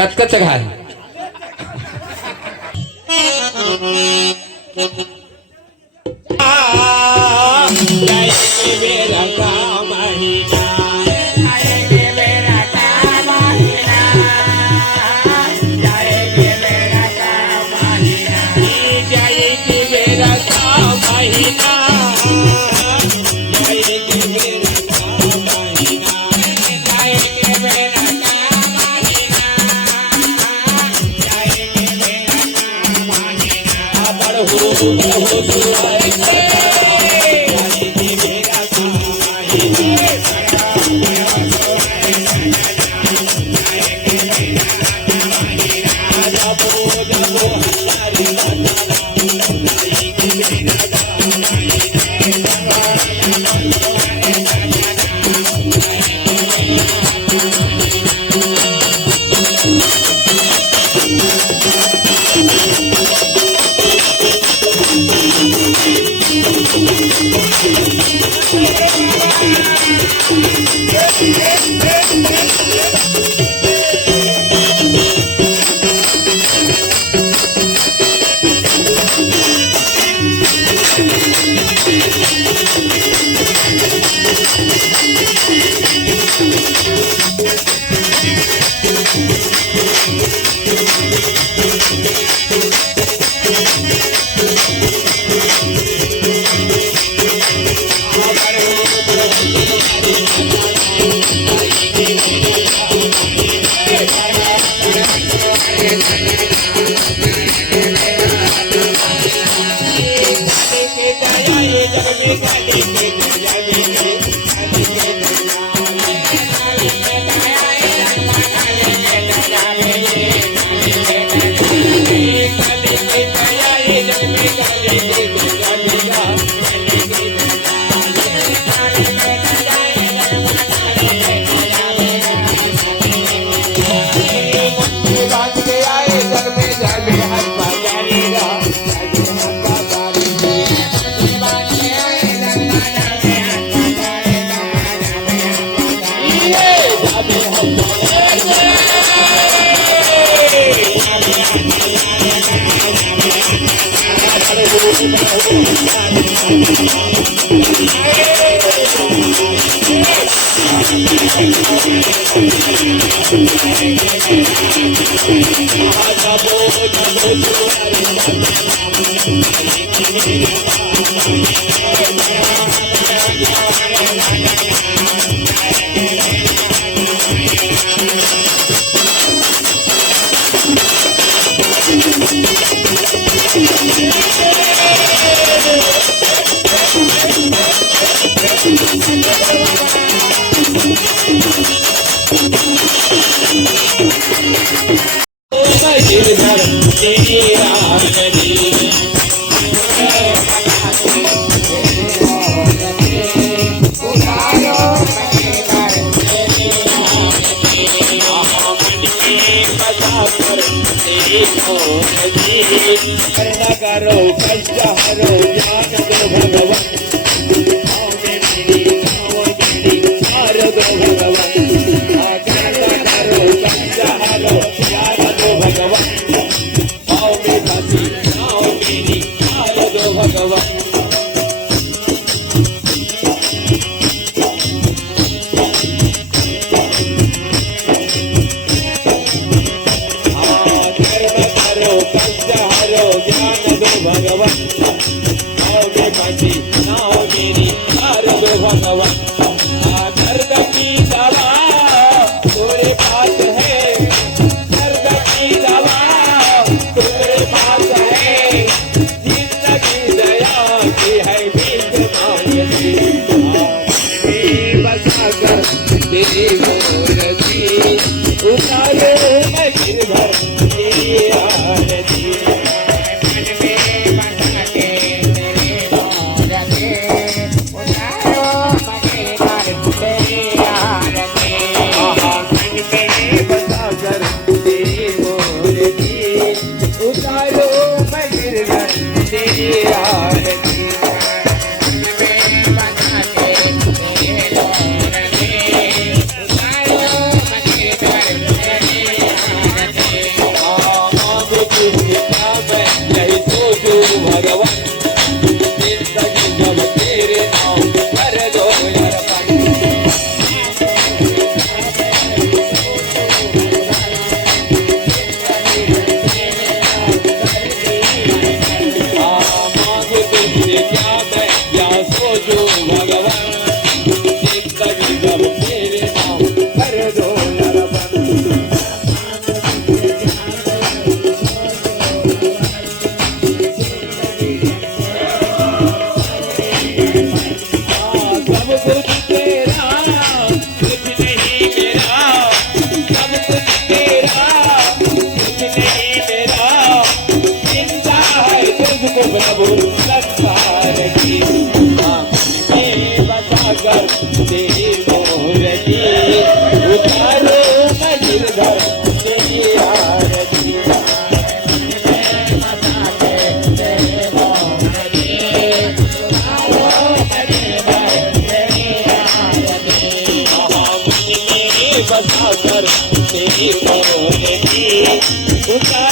कचकच घाल करो कष्ट हरो ज्ञान दो भगवान हारो दो भगवान करो कष्ट हरो ज्ञान दो भगवान आओ में भाती आओ मेरी हारो दो भगवान आओगे काशी नाव मेरी हार दो भगवान दर्द की दवा तेरे पास है दर्द की दवा तेरे पास है जिंदगी दया की है बीच मायती बसा कर तेरी मूर्ति उतारो मैं गिरधर तेरी आरती उतारो मैं गिरधर तेरी आरती यही सोचू भगवान जिंदगी जब तेरे नाम कर दो अर्पण मांगो तुझसे क्या मैं क्या सोचू भगवान जिंदगी जब तेरे नाम कर दो अर्पण सब कुछ तेरा कुछ नहीं मेरा सब कुछ तेरा कुछ नहीं मेरा चिंता है तुझको प्रभु संसार की बता कर तेरी मूर्ति उतारो मैं गिरधर तेरी आरती बसा कर तेरी मूर्ति उतारो